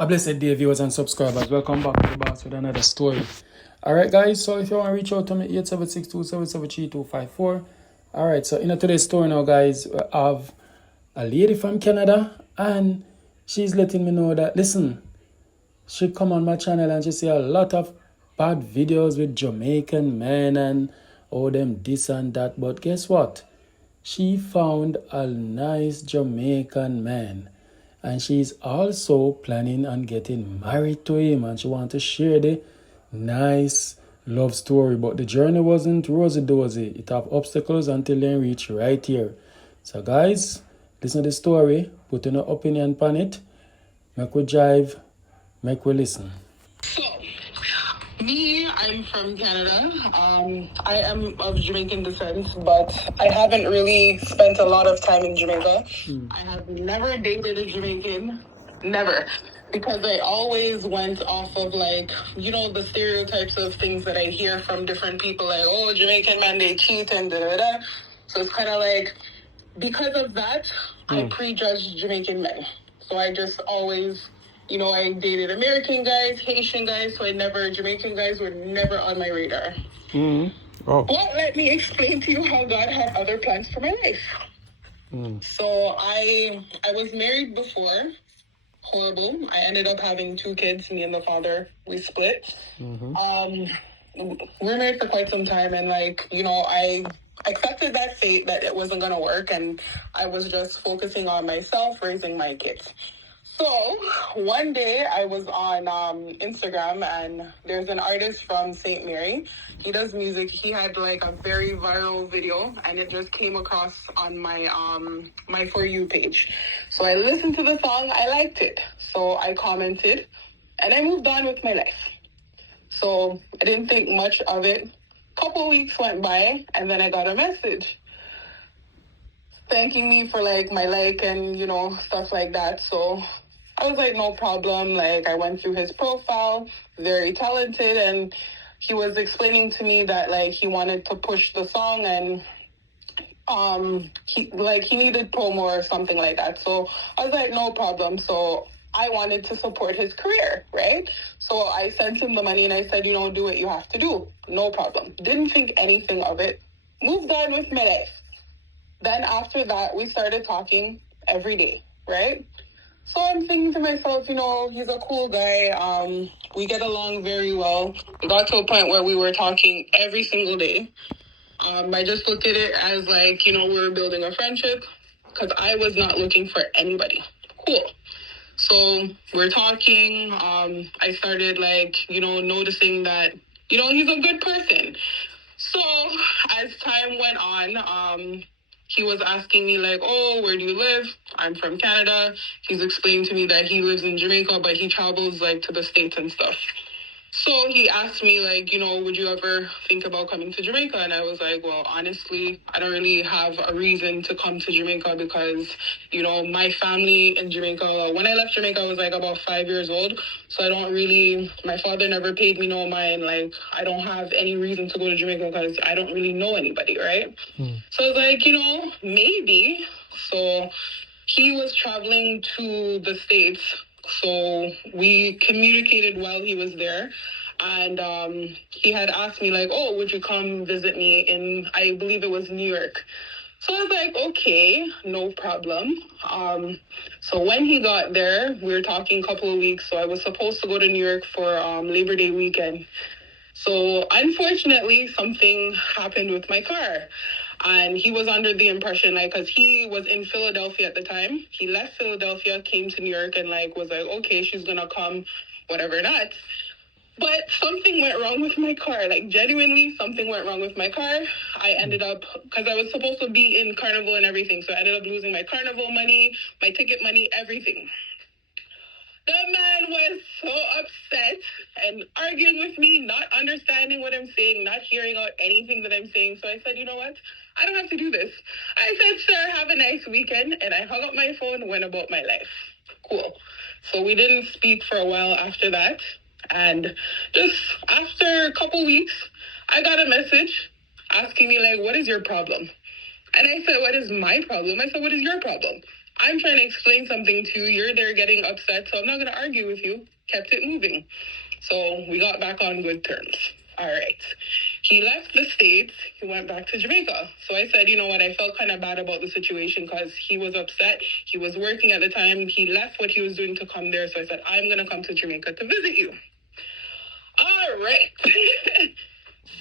A blessed day, viewers and subscribers. Welcome back to the boss with another story. Alright, guys, so if you want to reach out to me, 876-277-3254. Alright, so in today's story now, guys, we have a lady from Canada, and she's letting me know that, listen, she come on my channel and she see a lot of bad videos with Jamaican men and all them this and that, but guess what? She found a nice Jamaican man. And she's also planning on getting married to him. And she wants to share the nice love story. But the journey wasn't rosy-dozy. It have obstacles until they reach right here. So guys, listen to the story. Put in an opinion on it. Make we drive. Make we listen. So, I'm from Canada. I am of Jamaican descent, but I haven't really spent a lot of time in Jamaica. I have never dated a Jamaican, never, because I always went off of the stereotypes of things that I hear from different people, like, oh, Jamaican men, they cheat and da-da-da. So it's kind of like, because of that, I prejudged Jamaican men. So I just always... I dated American guys, Haitian guys, so Jamaican guys were never on my radar. Oh. But let me explain to you how God had other plans for my life. So I was married before. Horrible. I ended up having 2 kids, me and the father. We split. We're married for quite some time, and I accepted that fate that it wasn't going to work, and I was just focusing on myself, raising my kids. So one day I was on Instagram, and there's an artist from St. Mary. He does music. He had a very viral video, and it just came across on my my For You page. So I listened to the song. I liked it. So I commented, and I moved on with my life. So I didn't think much of it. Couple weeks went by, and then I got a message thanking me for my and stuff like that. So I was like, no problem. I went through his profile, very talented, and he was explaining to me that he wanted to push the song, and he needed promo or something like that. So I was like, no problem. So I wanted to support his career, right? So I sent him the money, and I said, do what you have to do. No problem. Didn't think anything of it. Moved on with my life. Then after that, we started talking every day, right? So I'm thinking to myself, he's a cool guy. We get along very well. We got to a point where we were talking every single day. I just looked at it as we were building a friendship, because I was not looking for anybody. Cool. So we're talking. I started noticing that, he's a good person. So as time went on, he was asking me oh, where do you live? I'm from Canada. He's explaining to me that he lives in Jamaica, but he travels to the States and stuff. So he asked me would you ever think about coming to Jamaica? And I was like, well, honestly, I don't really have a reason to come to Jamaica, because, my family in Jamaica, when I left Jamaica, I was about 5 years old. So my father never paid me no mind. I don't have any reason to go to Jamaica because I don't really know anybody, right? So I was like, maybe. So he was traveling to the States. So we communicated while he was there, and he had asked me oh, would you come visit me in, I believe it was New York. So I was like, okay, no problem. So when he got there, we were talking a couple of weeks. So I was supposed to go to New York for Labor Day weekend. So unfortunately, something happened with my car. And he was under the impression, because he was in Philadelphia at the time. He left Philadelphia, came to New York, and was like, okay, she's going to come, whatever not. But something went wrong with my car. Genuinely, something went wrong with my car. I ended up, because I was supposed to be in Carnival and everything, so I ended up losing my Carnival money, my ticket money, everything. The man was so upset and arguing with me, not understanding what I'm saying, not hearing out anything that I'm saying. So I said, you know what? I don't have to do this. I said, sir, have a nice weekend. And I hung up my phone and went about my life. Cool. So we didn't speak for a while after that. And just after a couple weeks, I got a message asking me, what is your problem? And I said, what is my problem? I said, what is your problem? I'm trying to explain something to you. You're there getting upset, so I'm not going to argue with you. Kept it moving. So we got back on good terms. All right. He left the States. He went back to Jamaica. So I said, you know what? I felt kind of bad about the situation because he was upset. He was working at the time. He left what he was doing to come there. So I said, I'm going to come to Jamaica to visit you. All right.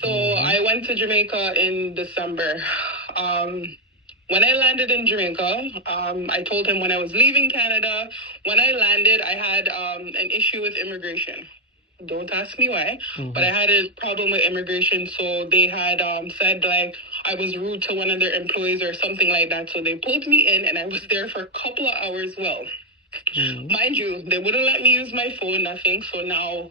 So I went to Jamaica in December. When I landed in Jamaica, I told him when I was leaving Canada, when I landed, I had an issue with immigration. Don't ask me why, but I had a problem with immigration. So they had said like I was rude to one of their employees or something like that. So they pulled me in and I was there for a couple of hours. Well, mind you, they wouldn't let me use my phone, nothing. So now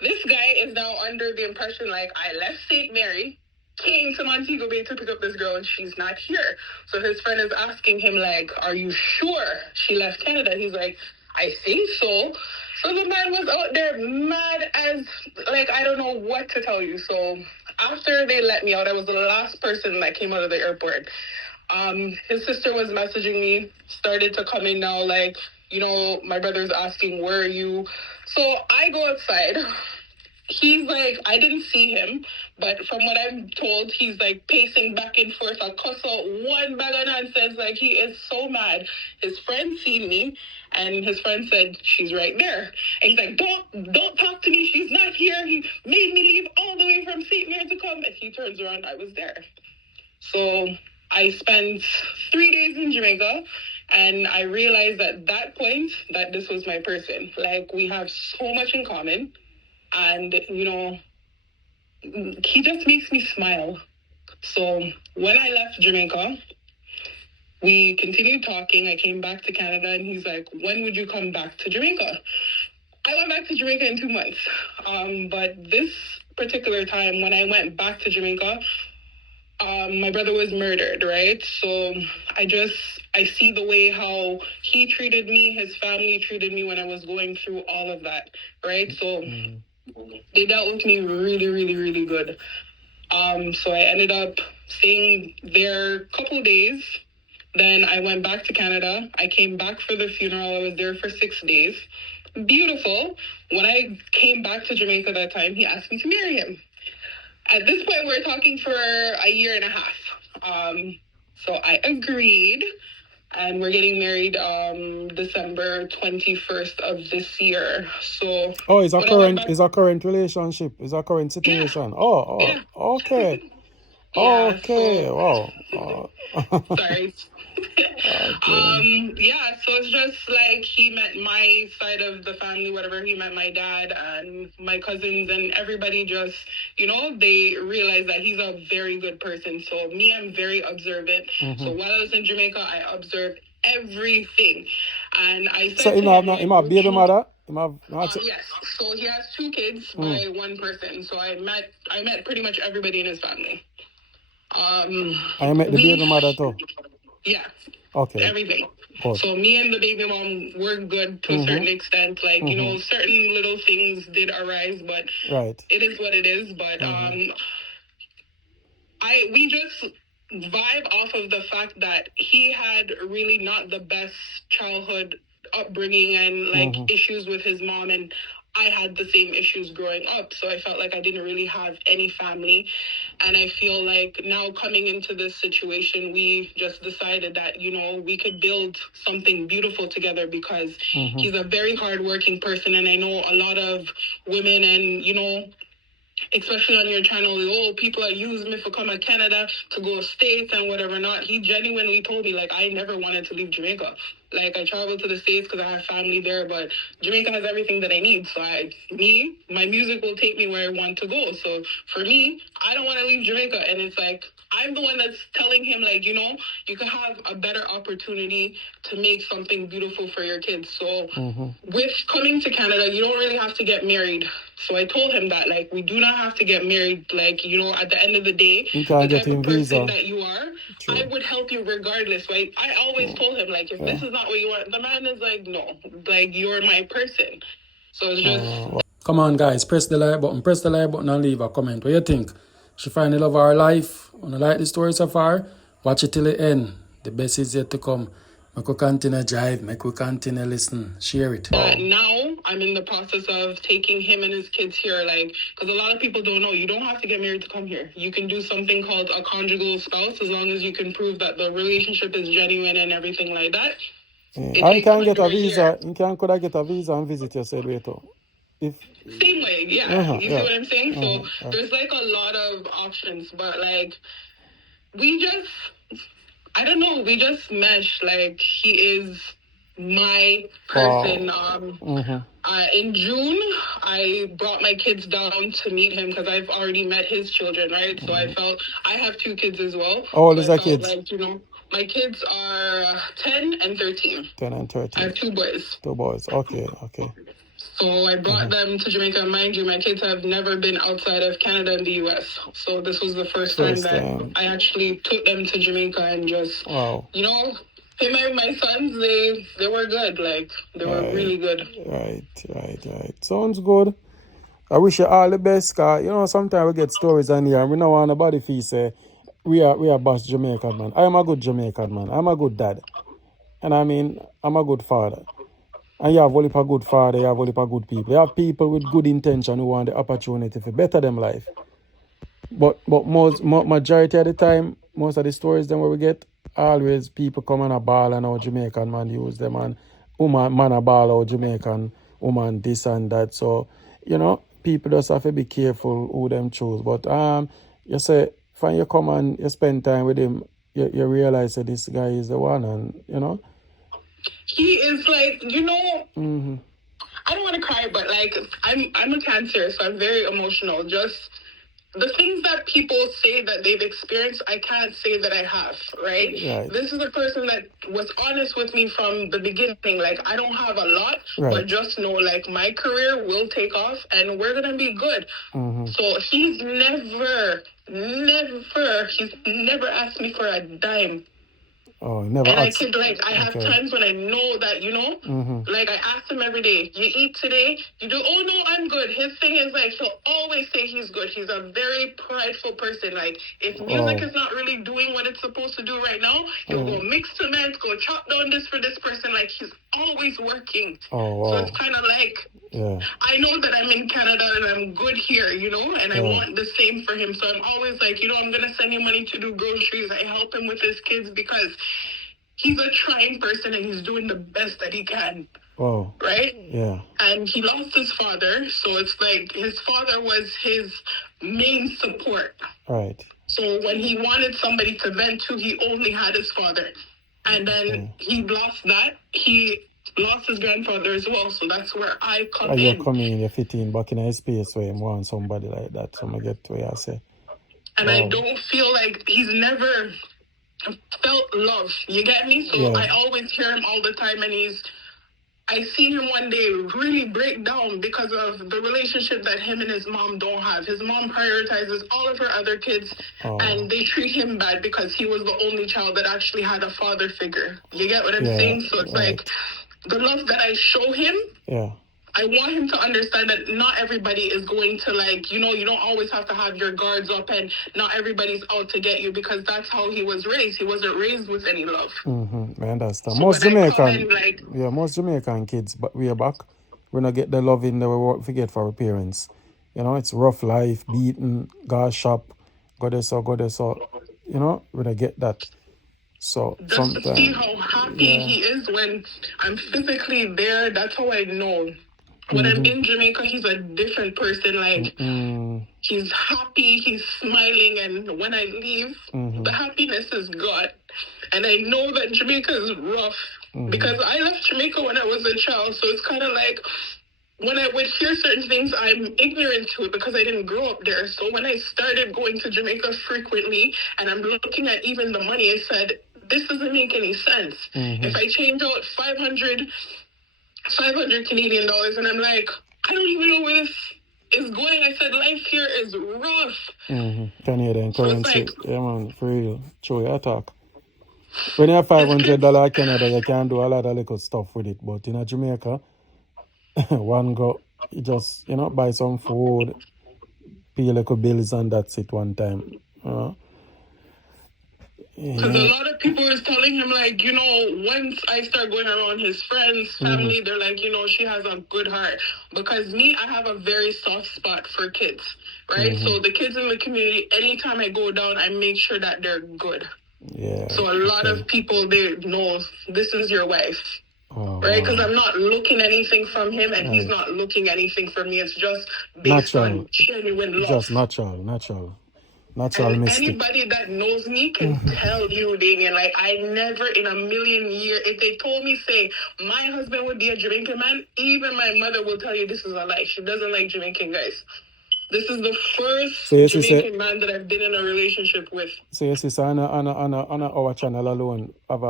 this guy is now under the impression like I left St. Mary, came to Montego Bay to pick up this girl and she's not here. So his friend is asking him like, are you sure she left Canada? He's like, I think so. So the man was out there mad as, like, I don't know what to tell you. So after they let me out, I was the last person that came out of the airport. His sister was messaging me, started to come in now, like, you know, my brother's asking, where are you? So I go outside. He's like, I didn't see him, but from what I'm told, he's like pacing back and forth. I cuss out one bag of nonsense. Like, he is so mad. His friend seen me, and his friend said, she's right there. And he's like, don't talk to me. She's not here. He made me leave all the way from St. Mary to come. And he turns around, I was there. So I spent 3 days in Jamaica, and I realized at that point that this was my person. Like, we have so much in common. And, you know, he just makes me smile. So when I left Jamaica, we continued talking. I came back to Canada and he's like, when would you come back to Jamaica? I went back to Jamaica in 2 months. But this particular time when I went back to Jamaica, my brother was murdered, right? So I see the way how he treated me, his family treated me when I was going through all of that, right? So they dealt with me really, really, really good. So I ended up staying there a couple days. Then I went back to Canada. I came back for the funeral. I was there for 6 days. Beautiful. When I came back to Jamaica that time, he asked me to marry him. At this point, we were talking for a year and a half. So I agreed. And we're getting married December 21st of this year. So it's a current relationship. It's a current situation. Yeah. Yeah. Okay. Yeah, Okay. so, Wow. sorry. Okay. Yeah, so it's just like he met my side of the family, whatever. He met my dad and my cousins and everybody just, you know, they realized that he's a very good person. So me, I'm very observant. So while I was in Jamaica, I observed everything. And I said So to him, a baby mother? yes. So he has 2 kids by one person. So I met pretty much everybody in his family. I met the baby mother too. Yeah. Okay. Everything. Good. So me and the baby mom were good to a certain extent. Like, you know, certain little things did arise, but it is what it is. But we just vibe off of the fact that he had really not the best childhood upbringing and like issues with his mom, and I had the same issues growing up, so I felt like I didn't really have any family. And I feel like now coming into this situation, we just decided that, you know, we could build something beautiful together because he's a very hardworking person. And I know a lot of women and, you know, especially on your channel, people are using me for come to Canada to go States and whatever not. He genuinely told me, like, I never wanted to leave Jamaica. Like, I traveled to the States because I have family there, but Jamaica has everything that I need. So my music will take me where I want to go. So for me, I don't want to leave Jamaica. And it's like, I'm the one that's telling him, like, you know, you can have a better opportunity to make something beautiful for your kids. So with coming to Canada, you don't really have to get married. So I told him that, like, we do not have to get married. Like, you know, at the end of the day, the type of person that you are, I would help you regardless, right? I always told him, like, if this is not what you want, the man is like, no, like, you're my person. So it's just... Come on, guys, press the like button and leave a comment. What you think? She find the love of her life? Wanna like the story so far? Watch it till the end. The best is yet to come. I could continue drive, make we continue listen, share it. Now I'm in the process of taking him and his kids here, like, because a lot of people don't know, you don't have to get married to come here. You can do something called a conjugal spouse as long as you can prove that the relationship is genuine and everything like that. I can get a visa. You could I get a visa and visit your said way too. Same way, yeah. You see what I'm saying? So there's like a lot of options, but like we just, I don't know, we just mesh. Like he is my person. In June, I brought my kids down to meet him because I've already met his children, right? So I felt I have 2 kids as well. How old is that kids? Like, you know, my kids are 10 and 13. 10 and 13. I have 2 boys. 2 boys. Okay. So I brought them to Jamaica. Mind you, my kids have never been outside of Canada and the US. So this was the first time that I actually took them to Jamaica and just, you know, him and my sons, they were good. Like, they were really good. Right. Sounds good. I wish you all the best, cause you know sometimes we get stories on here and we don't want nobody feel say we are boss Jamaican man. I am a good Jamaican man. I'm a good dad. And I mean I'm a good father. And you have only a good father, you have only a good people. You have people with good intention who want the opportunity to better them life. But majority of the time, most of the stories then where we get, always people come on a ball and our Jamaican man use them and woman man a ball or Jamaican woman this and that. So, you know, people just have to be careful who them choose. But you say when you come and you spend time with him, you realize that this guy is the one, and you know. He is like, you know, I don't want to cry, but like I'm a Cancer, so I'm very emotional. Just the things that people say that they've experienced, I can't say that I have, right? This is a person that was honest with me from the beginning. Like, I don't have a lot, but just know, like, my career will take off and we're going to be good. So he's never asked me for a dime. Oh, never. And I have times when I know that, you know, like I ask him every day, you eat today? You do? Oh, no, I'm good. His thing is like, he'll always say he's good. He's a very prideful person. Like, if music is not really doing what it's supposed to do right now, he'll go mix cement, go chop down this for this person. Like, he's always working. So it's kind of like, I know that I'm in Canada and I'm good here, you know, and I want the same for him. So I'm always like, you know, I'm going to send you money to do groceries. I help him with his kids because he's a trying person and he's doing the best that he can. Right? Yeah. And he lost his father. So it's like his father was his main support. Right. So when he wanted somebody to vent to, he only had his father. And then he lost that. He lost his grandfather as well. So that's where I come in. You come in, you fit in back in a space where you want somebody like that. So I get to where I say. And I don't feel like he's never felt love. You get me? So I always hear him all the time, and I seen him one day really break down because of the relationship that him and his mom don't have. His mom prioritizes all of her other kids, and they treat him bad because he was the only child that actually had a father figure. You get what I'm saying? So it's like the love that I show him. I want him to understand that not everybody is going to, like, you know, you don't always have to have your guards up and not everybody's out to get you, because that's how he was raised. He wasn't raised with any love. I understand. So most Jamaican kids, but we are back. We not get the loving that we get for our parents. You know, it's rough life, beaten, go shop, go there, so, you know, we don't get that. So just to see how happy he is when I'm physically there, that's how I know. When I'm in Jamaica, he's a different person. Like, he's happy, he's smiling, and when I leave, the happiness is gone. And I know that Jamaica is rough, because I left Jamaica when I was a child, so it's kind of like, when I would hear certain things, I'm ignorant to it because I didn't grow up there. So when I started going to Jamaica frequently, and I'm looking at even the money, I said, this doesn't make any sense. If I change out 500 Canadian dollars, and I'm like, I don't even know where this is going. I said, life here is rough. Canadian currency. Yeah, man, for real. True, I talk. When you have $500 Canada, you can do a lot of little stuff with it. But in Jamaica, one go, you just, you know, buy some food, pay a little bills, and that's it one time. Because a lot of people is telling him, like, you know, once I start going around his friends, family, they're like, you know, she has a good heart. Because me, I have a very soft spot for kids, right? So the kids in the community, anytime I go down, I make sure that they're good. Yeah. So a lot of people, they know this is your wife, Oh, right? Because wow. I'm not looking anything from him and he's not looking anything from me. It's just based Natural. on genuine love. Just natural And mystic. anybody that knows me can tell you, Damien, like, I never in a million years, if they told me, say, my husband would be a Jamaican man, even my mother will tell you this is a lie. She doesn't like Jamaican guys. This is the first Jamaican man that I've been in a relationship with. So yes, it's on our channel alone have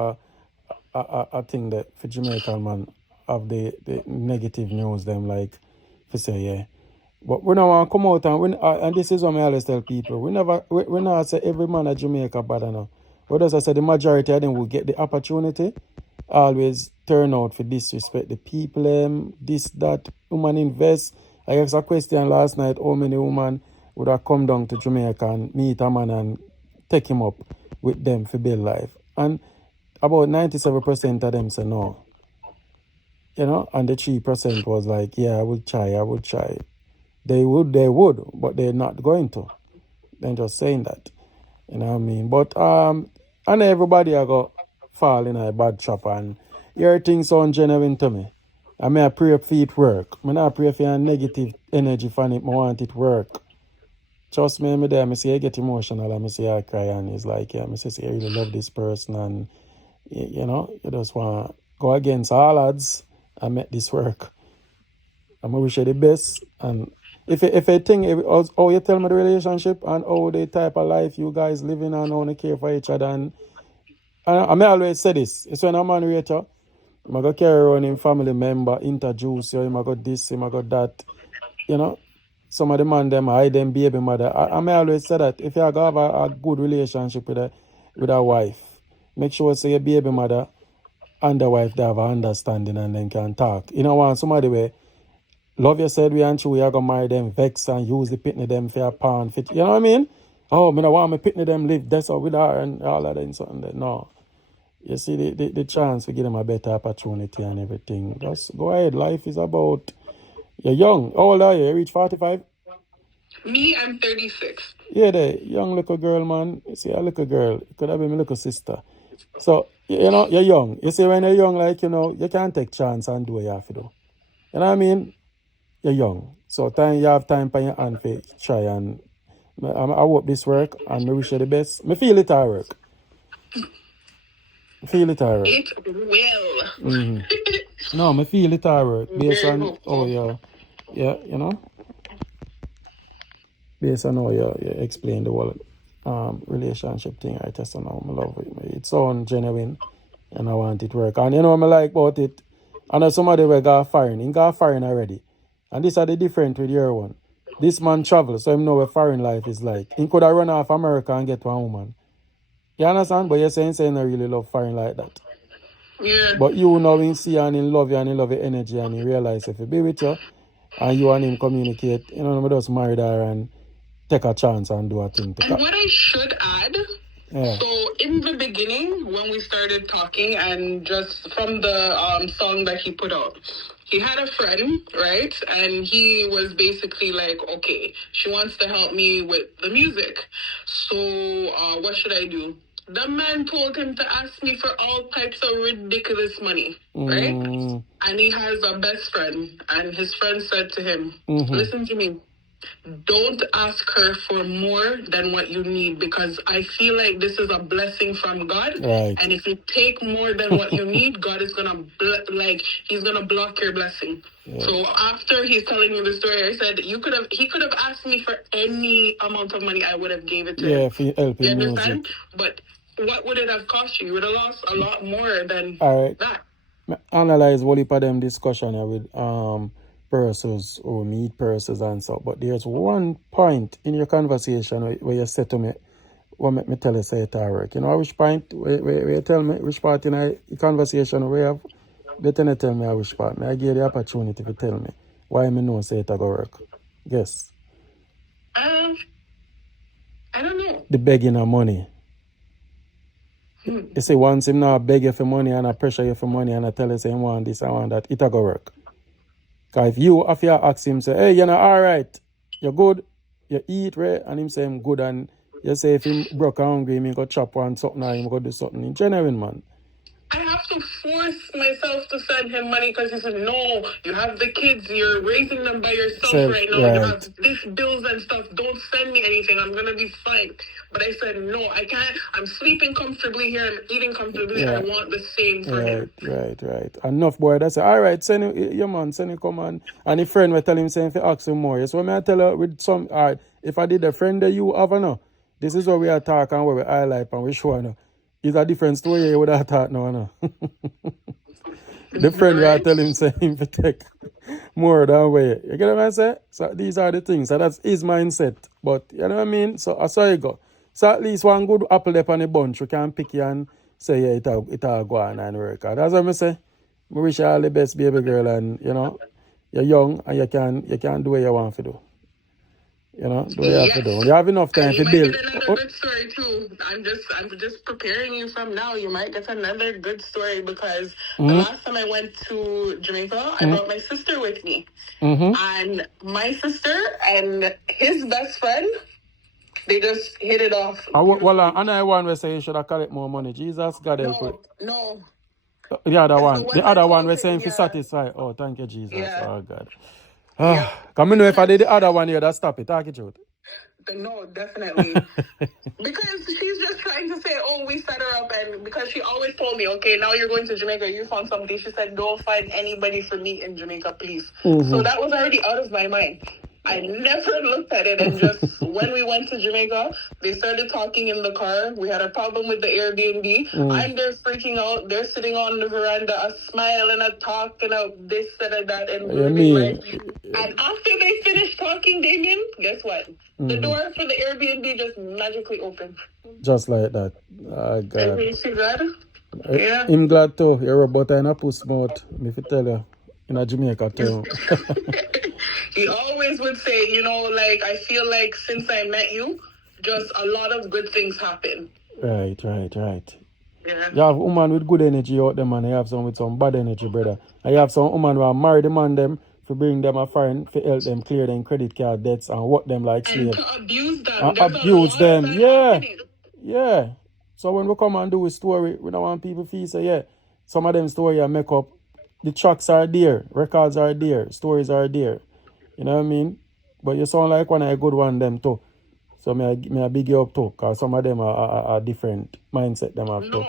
a thing that for Jamaican man have the negative news them like for say yeah. But we don't want to come out and this is what I always tell people. We not say every man at Jamaica bad enough. But as I said, the majority of them will get the opportunity. Always turn out for disrespect the people, this, that, woman invest. I asked a question last night, how many women would have come down to Jamaica and meet a man and take him up with them for build life. And about 97% of them say no. You know, and the 3% was like, yeah, I will try. They would, but they're not going to. They're just saying that. You know what I mean? But and everybody I got fall in a bad trap and your things sound genuine to me. I mean I pray for it work. I not pray for a negative energy from it, I want it work. Trust me, there, I say I get emotional and I say I cry and it's like, yeah, I say I really love this person and you know, you just want to go against all odds and make this work. I'm wish you the best and if I think how you tell me the relationship and how the type of life you guys living and how you care for each other and I may always say this. It's when I'm on radio, I go carry around him family member, introduce you, I got this, I got that. You know, some of the man them hide them baby mother. I may always say that if you have a good relationship with a wife, make sure say your baby mother and the wife they have an understanding and then can talk. You know want somebody where love you said we and you are gonna marry them, vex and use the pitney them for a pound fit. You know what I mean? Oh, I don't want my pitney them live that's how with her and all of that and something that no. You see the chance to give them a better opportunity and everything. Just go ahead. Life is about you're young. How old are you? You reach 45? Me, I'm 36. Yeah, the young little girl, man. You see a little girl. It could have been my little sister. So, you know, you're young. You see, when you're young, like, you know, you can't take chance and do what you have to do. You know what I mean? You're young. So you have time for your hand to try and I hope this work and I wish you the best. I feel it all work. Feel it all work. It will. No, I feel it all work. Based on yeah, you know. Based on how you explain the whole relationship thing, I just don't know. I love it. It sounds genuine and I want it to work. And you know what I like about it? I know somebody will go foreign. He got foreign already. And this are the different with your one. This man travel, so him know what foreign life is like. He could have run off America and get one woman. You understand? But you're saying I really love foreign like that. Yeah. But you know him see and he love you and he love your energy and he realize if he be with you and you and him communicate, you know, just marry her and take a chance and do a thing. And what I should add, so in the beginning, when we started talking and just from the song that he put out, he had a friend, right? And he was basically like, okay, she wants to help me with the music. So what should I do? The man told him to ask me for all types of ridiculous money, right? And he has a best friend. And his friend said to him, listen to me. Don't ask her for more than what you need because I feel like this is a blessing from God. Right. And if you take more than what you need, God is gonna he's gonna block your blessing. Yeah. So after he's telling me the story, I said he could have asked me for any amount of money, I would have gave it to him. For helping you understand? Music. But what would it have cost you? You would have lost a lot more than that. Analyze what of them discussion with persons or meet persons and so. But there's one point in your conversation where you said to me, what make me tell you say it all work. You know which point where you tell me which part in a conversation where you have better tell me which part. I give you the opportunity to tell me why me know say it go work. Guess. I don't know. The begging of money. You see, once him now beg you for money and I pressure you for money and I tell you say him want this, I want that, it a go work. Cause if you ask him say, hey, you're not alright, you're good, you eat right, and him say him good, and you say if him broke and hungry, him go chop one something or him go do something. In genuine, man. I have to force myself to send him money because he said, no, you have the kids, you're raising them by yourself right now. You have this bills and stuff. Don't send me anything. I'm going to be fine. But I said, no, I can't. I'm sleeping comfortably here. I'm eating comfortably. I want the same for him. Right. Enough boy, that's all right, send him, your man, send him come on. And his friend will tell him, saying, if you ask him more. So when I tell her with some, all right, if I did a friend that you have, no, this is what we are talking, what we highlight and we show, no. It's a different story you would have thought now, no. The friend will tell him say him to take more than way. You get what I'm saying? So these are the things. So that's his mindset. But you know what I mean? So I saw you go. So at least one good apple up on the bunch, we can pick you and say, yeah, it'll go on and work out. That's what I say. I wish you all the best, baby girl, and you know, you're young and you can do what you want to do. You know, do what you have to do. When you have enough time to build. You might get another good story too. I'm just preparing you from now. You might get another good story because the last time I went to Jamaica, I brought my sister with me. And my sister and his best friend, they just hit it off. Well, and I want to say you should have collect more money. Jesus, God help you. No. The other one we're saying for satisfy. Oh, thank you, Jesus. Yeah. Oh, God. Come in, if I did the other one here, that stop it. Talk it out. No, definitely. Because she's just trying to say, oh, we set her up, and because she always told me, okay, now you're going to Jamaica, you found somebody. She said, don't find anybody for me in Jamaica, please. So that was already out of my mind. I never looked at it, and just when we went to Jamaica, they started talking in the car. We had a problem with the Airbnb. I'm there freaking out. They're sitting on the veranda, a smile and a talk and a this and a that and and after they finished talking, Damien, guess what? The door for the Airbnb just magically opened. Just like that. Oh, God. And is she glad? Yeah. I'm glad too. You're a butter in a puss mouth. If you tell you, in a Jamaica too. He always would say, you know, like, I feel like since I met you, just a lot of good things happen. Right. Yeah. You have woman with good energy out there, man. You have some with some bad energy, brother. And you have some woman who are married the man them to bring them a foreign, to help them clear them credit card debts and work them like slaves. And to abuse them. And abuse them. Yeah. So when we come and do a story, we don't want people to say, yeah, some of them story are make up. The tracks are there, records are there, stories are there. You know what I mean? But you sound like one of a good one them too. So may I big you up too, because some of them are different mindset them have too.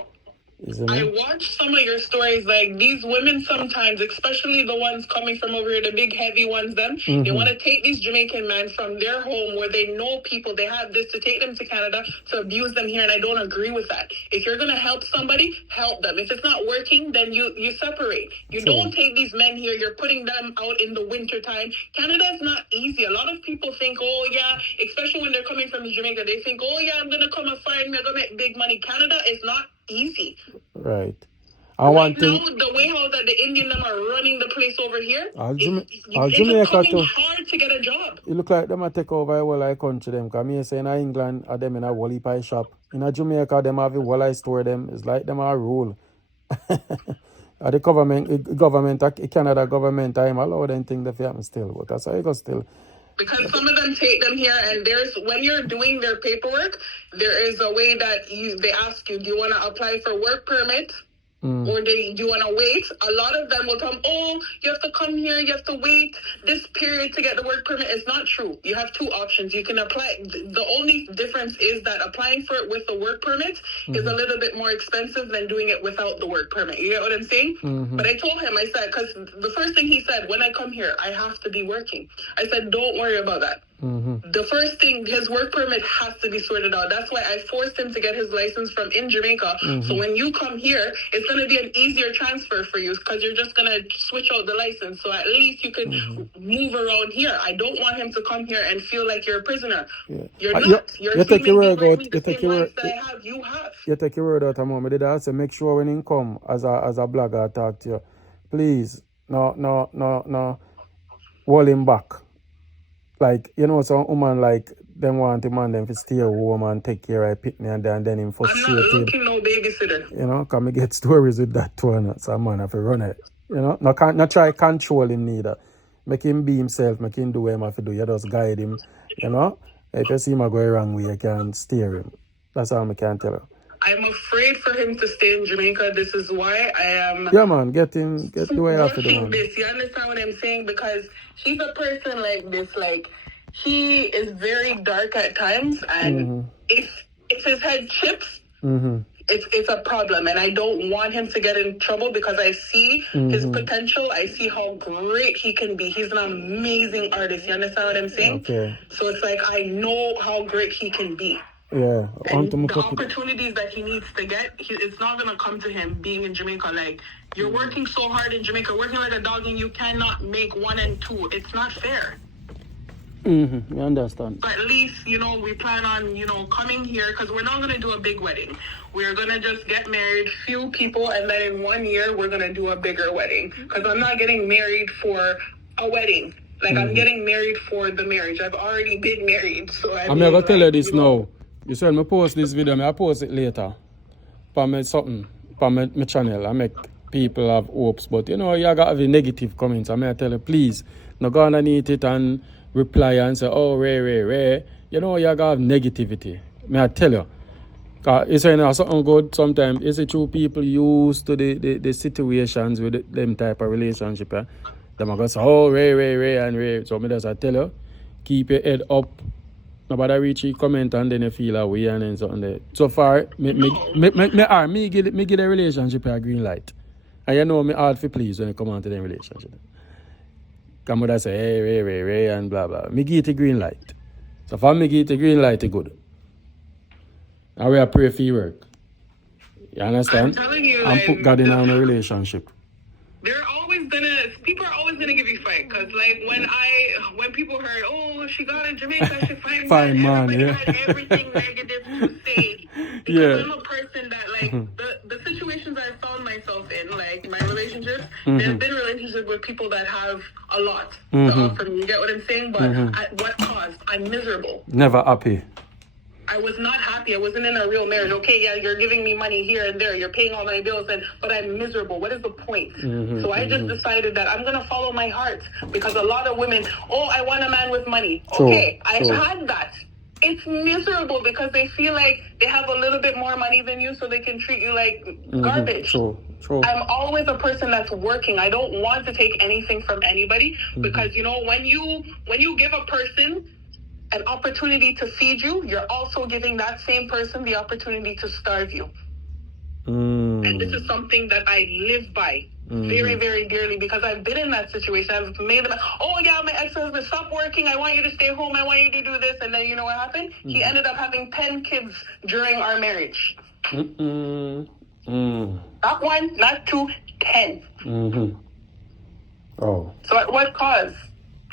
I watch some of your stories, like these women sometimes, especially the ones coming from over here, the big heavy ones, they want to take these Jamaican men from their home where they know people, they have this, to take them to Canada to abuse them here, and I don't agree with that. If you're going to help somebody, help them. If it's not working, then you separate. You don't take these men here, you're putting them out in the winter time. Canada is not easy. A lot of people think, oh yeah, especially when they're coming from Jamaica, they think, oh yeah, I'm going to come and find me, I'm going to make big money. Canada is not easy. Right. Now, the way how that the Indian them are running the place over here, it's becoming hard to get a job. It look like them a take over a whole country them. Because me say in England, them in a whole pie shop. In Jamaica, them have a whole store them. It's like them a rule. The government, Canada government, I'm allowed them thing that happen still. But that's how it goes still. Because some of them take them here, and when you're doing their paperwork, there is a way that they ask you, do you want to apply for work permit? Or do you want to wait? A lot of them will come, oh, you have to come here, you have to wait this period to get the work permit. It's not true. You have two options. You can apply. The only difference is that applying for it with the work permit is a little bit more expensive than doing it without the work permit. You get what I'm saying? But I told him, I said, because the first thing he said, when I come here, I have to be working. I said, don't worry about that. The first thing, his work permit has to be sorted out. That's why I forced him to get his license from in Jamaica. So when you come here, it's going to be an easier transfer for you because you're just going to switch out the license. So at least you can move around here. I don't want him to come here and feel like you're a prisoner. Yeah. You're not. You take your word out. You take your word. You take your word out a moment. Did I say make sure when he come as a blogger talk to you, please, no, hold him back. like, you know, some woman like them want the man them to stay home and take care of pitney and then him I'm not frustrated. looking no babysitter. You know, can me get stories with that too, and some man have to run it. You know, not try control him neither. Make him be himself, make him do what he have to do. You just guide him, you know. If you see him go wrong way, you can steer him. That's all I can tell you. I'm afraid for him to stay in Jamaica. This is why I am Yeah, man, get the way you have to do, man. this. You understand what I'm saying? Because he's a person like this. Like, he is very dark at times, and if his head chips, it's a problem. And I don't want him to get in trouble because I see his potential. I see how great he can be. He's an amazing artist. You understand what I'm saying? Okay. So it's like, I know how great he can be. Yeah. And the opportunities that he needs to get, it's not going to come to him being in Jamaica. Like, you're working so hard in Jamaica, working like a dog, and you cannot make 1 and 2. It's not fair. You understand. But at least, you know, we plan on, you know, coming here, because we're not going to do a big wedding. We're going to just get married, few people, and then in 1 year, we're going to do a bigger wedding. Because I'm not getting married for a wedding. Like, I'm getting married for the marriage. I've already been married. So I'm going to tell you this now. You said me post this video, I post it later. For me something, for my channel. I make people have hopes. But you know, you got to have a negative comments. I may tell you, please, not go underneath it and reply and say, oh, Ray. You know, you got to have negativity. May I tell you? It's something good sometimes. It's true people used to the situations with them type of relationship. Them are going to say, oh, Ray. So me just I tell you, keep your head up. Nobody reach a comment and then you feel away and then something there. So far, me give the relationship a green light. And you know me hard for please when it come on to the relationship. Come with say, hey, Ray, and blah, blah. Me give it a green light. So for me give it a green light, it's good. And we are pray for your work. You understand? I'm telling you, and put God in our relationship. People are always gonna give you fight, cause like when people heard, oh, she got in Jamaica, she fine man, everybody had everything negative to say. Because I'm a person that like the situations I found myself in, like my relationships, there's been relationships with people that have a lot to offer me. You get what I'm saying? But at what cost? I'm miserable. Never happy. I was not happy. I wasn't in a real marriage. Okay, yeah, you're giving me money here and there. You're paying all my bills, but I'm miserable. What is the point? So I just decided that I'm going to follow my heart. Because a lot of women, oh, I want a man with money. Okay, I've had that. It's miserable because they feel like they have a little bit more money than you so they can treat you like garbage. True. I'm always a person that's working. I don't want to take anything from anybody because, you know, when you give a person an opportunity to feed you, you're also giving that same person the opportunity to starve you. And this is something that I live by very, very dearly because I've been in that situation. I've made them, oh yeah, my ex-husband, stop working. I want you to stay home. I want you to do this. And then you know what happened? He ended up having 10 kids during our marriage. Not 1, not 2, 10. Oh. So at what cause?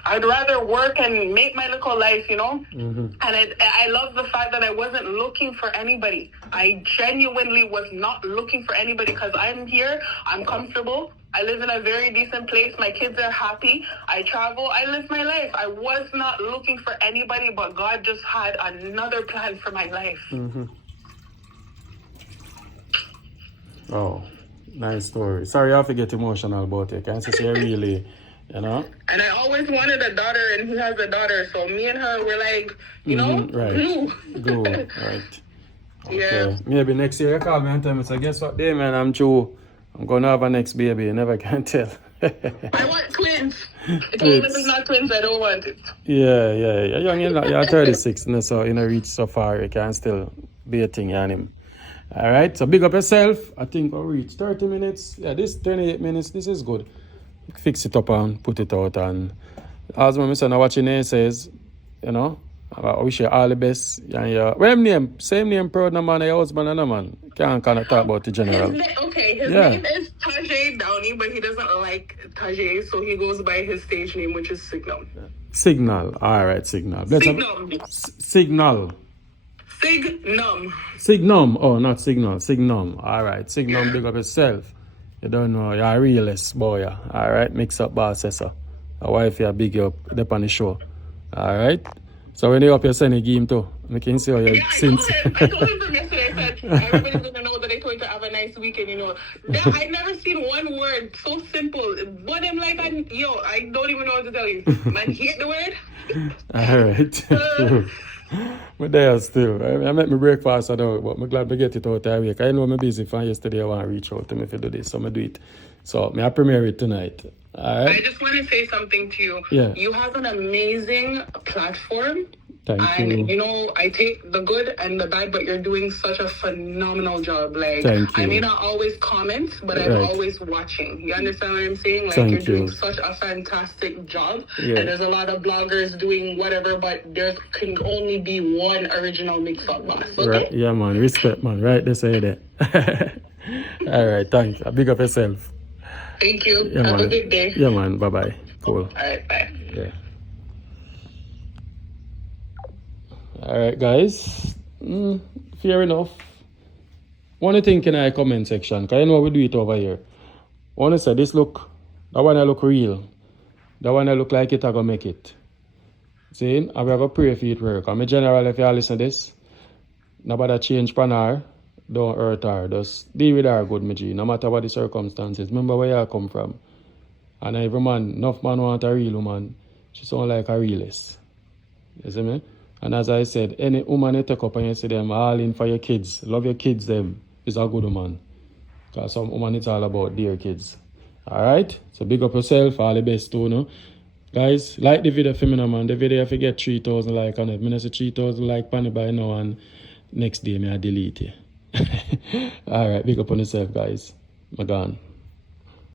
I'd rather work and make my little life, you know? And I love the fact that I wasn't looking for anybody. I genuinely was not looking for anybody because I'm here, I'm comfortable, I live in a very decent place, my kids are happy, I travel, I live my life. I was not looking for anybody, but God just had another plan for my life. Oh, nice story. Sorry, I have to get emotional about it. Can't say really... You know? And I always wanted a daughter, and he has a daughter. So me and her were like, you know, glue. Right. Okay. Yeah. Maybe next year you call me and tell me, so guess what day, man, I'm true. I'm going to have a next baby. You never can tell. I want twins. If it's not twins, I don't want it. Yeah. You're young, you're 36, so you know, reach so far, you can still be a thing on him. All right, so big up yourself. I think I'll reach 30 minutes. Yeah, this 28 minutes, this is good. Fix it up and put it out. And as my son watching it says, you know, I wish you all the best. And what name? Same name, proud no man, your husband and no man. Can't kind of talk about the general. His name is Tajay Downey, but he doesn't like Tajay, so he goes by his stage name, which is Signal. Signal. All right, Signal. Signal. Signum. Oh, not Signal. Signum. All right, Signum, big up yourself. You don't know, you're a realist boy. All right, mix up boss, so. A wife, you big up, up on the show. All right. So when you up your son, you give him too. I can see how you Yeah, since. I told him from yesterday. I said everybody's gonna know that they're going to have a nice weekend. You know, that I never seen one word so simple. But I'm like, I don't even know what to tell you. Man, hate the word. All right. But there still. I make my breakfast out, but I'm glad to get it out of week. I know I'm busy from yesterday. I want to reach out to me if I do this, so I do it. So I premiere it tonight. All right. I just want to say something to you. Yeah. You have an amazing platform. Thank And you. you know, I take the good and the bad, but you're doing such a phenomenal job. Like, Thank I you. may not always comment, but I'm Right. always watching. You understand what I'm saying? Like, Thank you're doing you. such a fantastic job. Yeah. And there's a lot of bloggers doing whatever, but there can only be one original mix-up boss. Okay? Right. Yeah, man. Respect, man. Right. They say that. All right. Thanks. Big up yourself. Thank you. Yeah, Have man. a good day. Yeah, man. Bye-bye. Cool. All right, bye. Yeah. All right, guys. Fair enough. One thing in our comment section, because you know we do it over here. I want to say this look, that one I look real. That one I look like it I gonna make it. See, and we have a pray for it work. I'm a general if you listen to this. Nobody change pan her, don't hurt her. Just deal with her good, my G, no matter what the circumstances. Remember where you come from. And every man, enough man want a real woman. She sound like a realist. You see me? And as I said, any woman you take up and you see them all in for your kids, love your kids them, is a good woman. Because some woman it's all about their kids. Alright? So big up yourself, all the best too, no? Guys, like the video for me now, man. The video if you get 3,000 likes on it. I say 3,000 likes on it by now and next day I delete it. Alright, big up on yourself, guys. I'm gone.